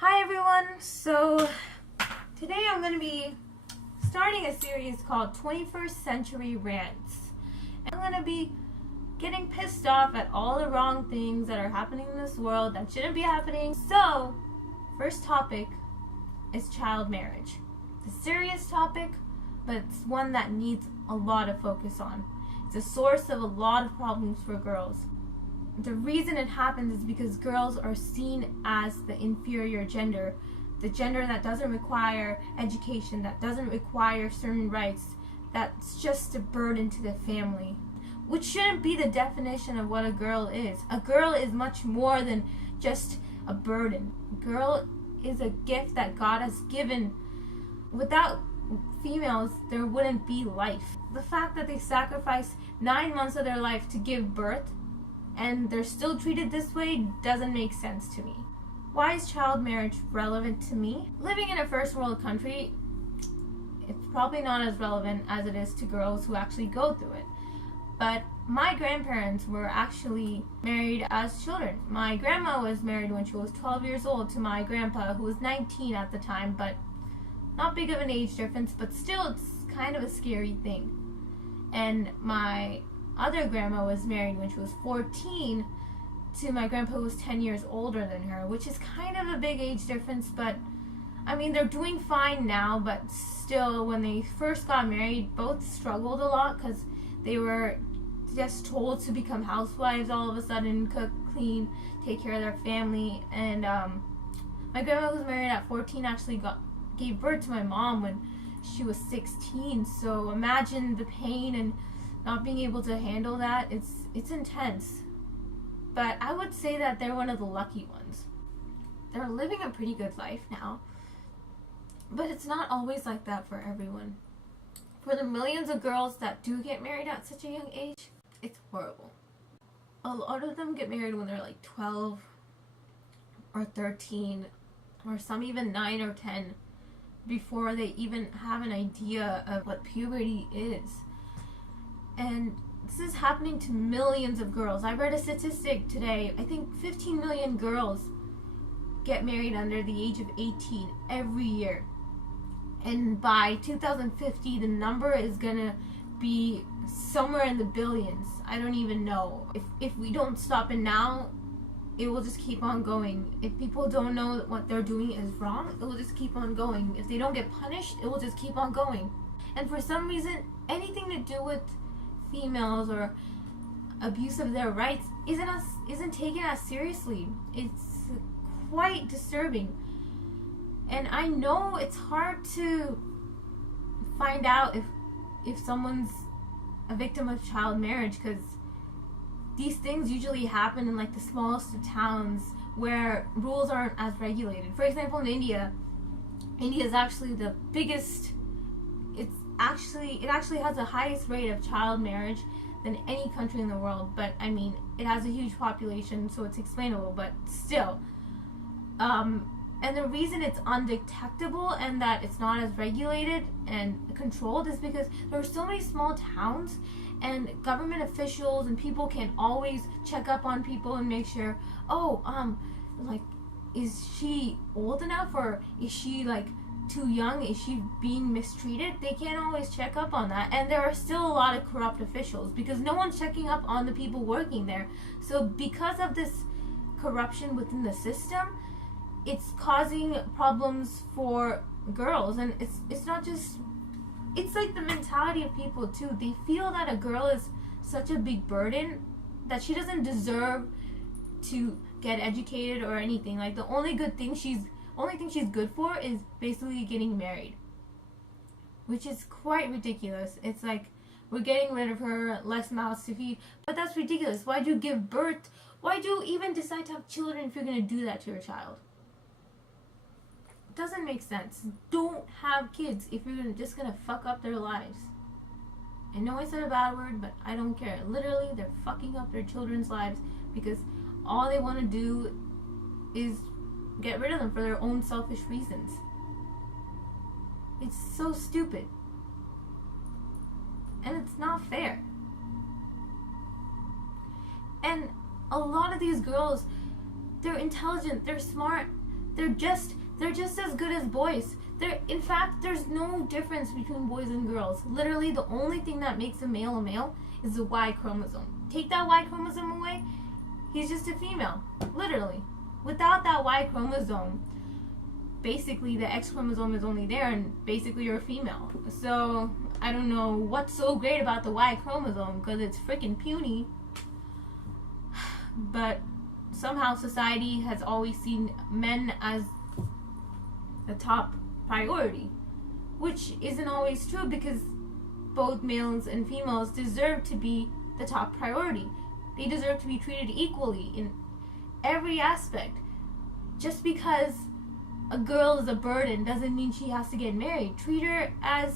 Hi everyone, so today I'm going to be starting a series called 21st Century Rants. And I'm going to be getting pissed off at all the wrong things that are happening in this world that shouldn't be happening. So, first topic is child marriage. It's a serious topic, but it's one that needs a lot of focus on. It's a source of a lot of problems for girls. The reason it happens is because girls are seen as the inferior gender, the gender that doesn't require education, that doesn't require certain rights, that's just a burden to the family, which shouldn't be the definition of what a girl is. A girl is much more than just a burden. A girl is a gift that God has given. Without females, there wouldn't be life. The fact that they sacrifice 9 months of their life to give birth and they're still treated this way doesn't make sense to me. Why is child marriage relevant to me? Living in a first world country, it's probably not as relevant as it is to girls who actually go through it. But my grandparents were actually married as children. My grandma was married when she was 12 years old to my grandpa, who was 19 at the time, but not big of an age difference, but still it's kind of a scary thing. And my other grandma was married when she was 14 to my grandpa, who was 10 years older than her, which is kind of a big age difference, but I mean, they're doing fine now, but still, when they first got married, both struggled a lot because they were just told to become housewives all of a sudden, cook, clean, take care of their family. And my grandma, who was married at 14, actually gave birth to my mom when she was 16, so imagine the pain and not being able to handle that. It's intense. But I would say that they're one of the lucky ones. They're living a pretty good life now. But it's not always like that for everyone. For the millions of girls that do get married at such a young age, it's horrible. A lot of them get married when they're like 12 or 13, or some even 9 or 10, before they even have an idea of what puberty is. And this is happening to millions of girls. I read a statistic today. I think 15 million girls get married under the age of 18 every year. And by 2050, the number is gonna be somewhere in the billions. I don't even know. If we don't stop it now, it will just keep on going. If people don't know that what they're doing is wrong, it will just keep on going. If they don't get punished, it will just keep on going. And for some reason, anything to do with females or abuse of their rights isn't taken as seriously. It's quite disturbing. And I know it's hard to find out if someone's a victim of child marriage, because these things usually happen in like the smallest of towns where rules aren't as regulated. For example, in India is actually the biggest. It actually has the highest rate of child marriage than any country in the world. But I mean, it has a huge population, so it's explainable. But still, and the reason it's undetectable and that it's not as regulated and controlled is because there are so many small towns, and government officials and people can't always check up on people and make sure, like, is she old enough, or is she like too young? Is she being mistreated? They can't always check up on that. And there are still a lot of corrupt officials because no one's checking up on the people working there. So because of this corruption within the system, it's causing problems for girls. And it's not just, it's like the mentality of people too. They feel that a girl is such a big burden that she doesn't deserve to get educated or anything. Like, the only thing she's good for is basically getting married, which is quite ridiculous. It's like, we're getting rid of her, less mouths to feed, but that's ridiculous. Why'd you give birth? Why'd you even decide to have children if you're going to do that to your child? It doesn't make sense. Don't have kids if you're just going to fuck up their lives. I know I said a bad word, but I don't care. Literally, they're fucking up their children's lives because all they want to do is get rid of them for their own selfish reasons. It's so stupid. And it's not fair. And a lot of these girls, they're intelligent, they're smart, they're just as good as boys. In fact, there's no difference between boys and girls. Literally, the only thing that makes a male is the Y chromosome. Take that Y chromosome away, he's just a female. Literally. Without that Y chromosome, basically the X chromosome is only there and basically you're a female. So, I don't know what's so great about the Y chromosome because it's freaking puny. But somehow society has always seen men as the top priority, which isn't always true because both males and females deserve to be the top priority. They deserve to be treated equally in every aspect. Just because a girl is a burden doesn't mean she has to get married. Treat her as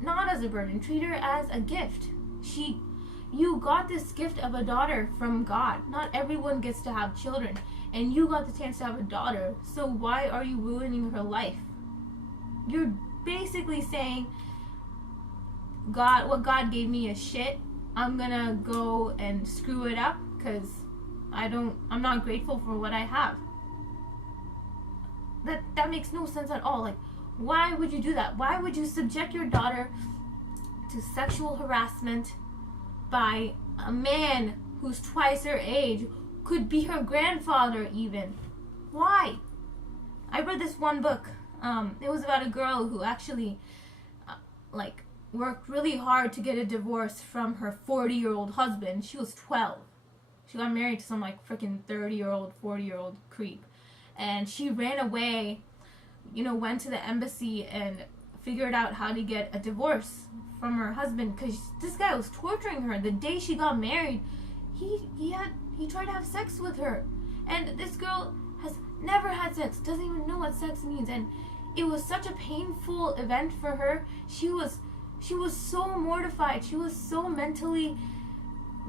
not as a burden. Treat her as a gift. You got this gift of a daughter from God. Not everyone gets to have children, and you got the chance to have a daughter. So why are you ruining her life? You're basically saying, what God gave me is shit. I'm gonna go and screw it up because I'm not grateful for what I have. That makes no sense at all. Like, why would you do that? Why would you subject your daughter to sexual harassment by a man who's twice her age, could be her grandfather even? Why? I read this one book. It was about a girl who actually worked really hard to get a divorce from her 40-year-old husband. She was 12. She got married to some freaking 30-year-old, 40-year-old creep. And she ran away, went to the embassy and figured out how to get a divorce from her husband because this guy was torturing her. The day she got married, he tried to have sex with her. And this girl has never had sex, doesn't even know what sex means. And it was such a painful event for her. She was so mortified. She was so mentally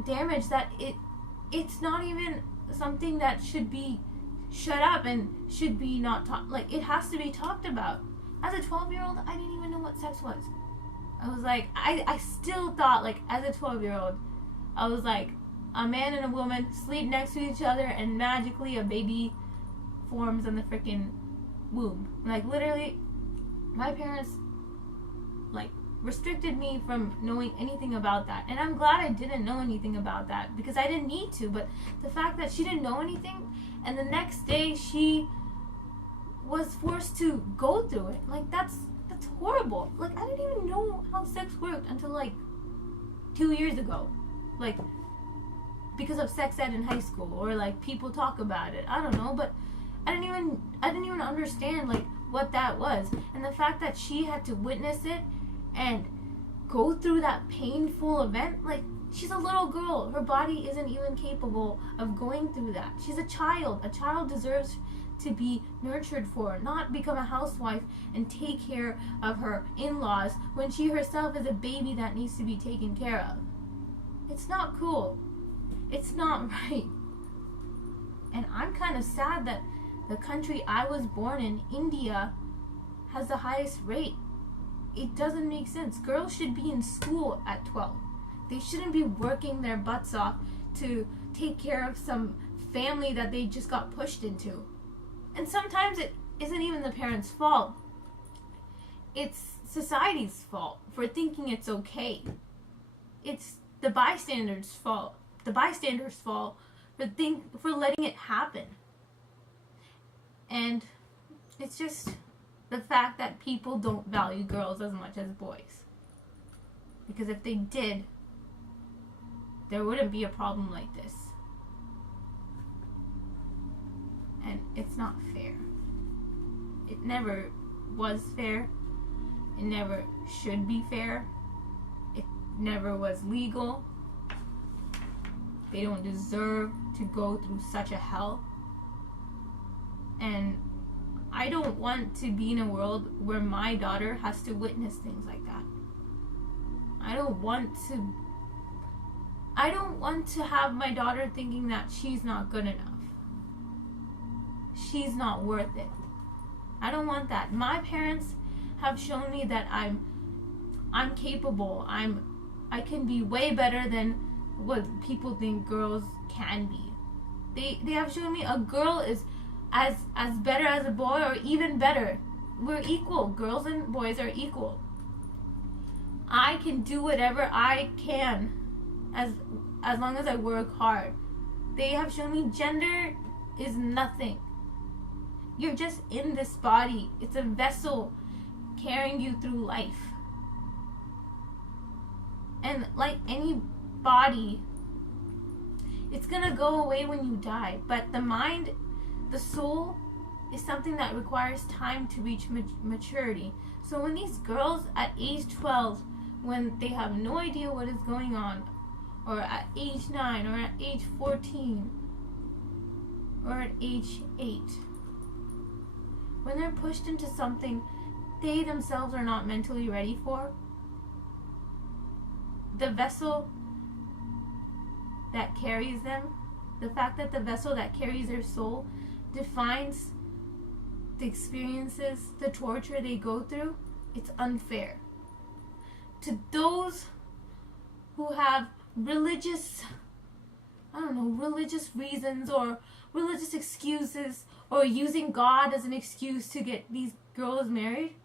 damaged that it's not even something that should be shut up and should be not talked. It has to be talked about. As a 12-year-old, I didn't even know what sex was. I was like, I still thought, as a 12-year-old, I was like, a man and a woman sleep next to each other and magically a baby forms in the freaking womb. Literally, my parents, restricted me from knowing anything about that. And I'm glad I didn't know anything about that because I didn't need to. But the fact that she didn't know anything and the next day she was forced to go through it, that's horrible. I didn't even know how sex worked until 2 years ago. Because of sex ed in high school or people talk about it. I don't know, but I didn't even understand what that was. And the fact that she had to witness it and go through that painful event, she's a little girl. Her body isn't even capable of going through that. She's a child. A child deserves to be nurtured for, not become a housewife and take care of her in-laws when she herself is a baby that needs to be taken care of. It's not cool. It's not right. And I'm kind of sad that the country I was born in, India, has the highest rate. It doesn't make sense. Girls should be in school at 12. They shouldn't be working their butts off to take care of some family that they just got pushed into. And sometimes it isn't even the parents' fault. It's society's fault for thinking it's okay. It's the bystanders' fault. The bystanders' fault for letting it happen. And it's just the fact that people don't value girls as much as boys. Because if they did, there wouldn't be a problem like this. And it's not fair. It never was fair. It never should be fair. It never was legal. They don't deserve to go through such a hell. And I don't want to be in a world where my daughter has to witness things like that. I don't want to have my daughter thinking that she's not good enough. She's not worth it. I don't want that. My parents have shown me that I'm capable. I can be way better than what people think girls can be. They have shown me a girl is as better as a boy or even better. We're equal. Girls and boys are equal. I can do whatever I can as long as I work hard. They have shown me gender is nothing. You're just in this body. It's a vessel carrying you through life. And like any body, it's gonna go away when you die. But the mind, the soul, is something that requires time to reach maturity. So when these girls at age 12, when they have no idea what is going on, or at age 9, or at age 14, or at age 8, when they're pushed into something they themselves are not mentally ready for, the vessel that carries them, the fact that the vessel that carries their soul defines the experiences, the torture they go through, it's unfair. To those who have religious reasons or religious excuses, or using God as an excuse to get these girls married,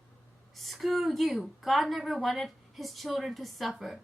screw you. God never wanted his children to suffer.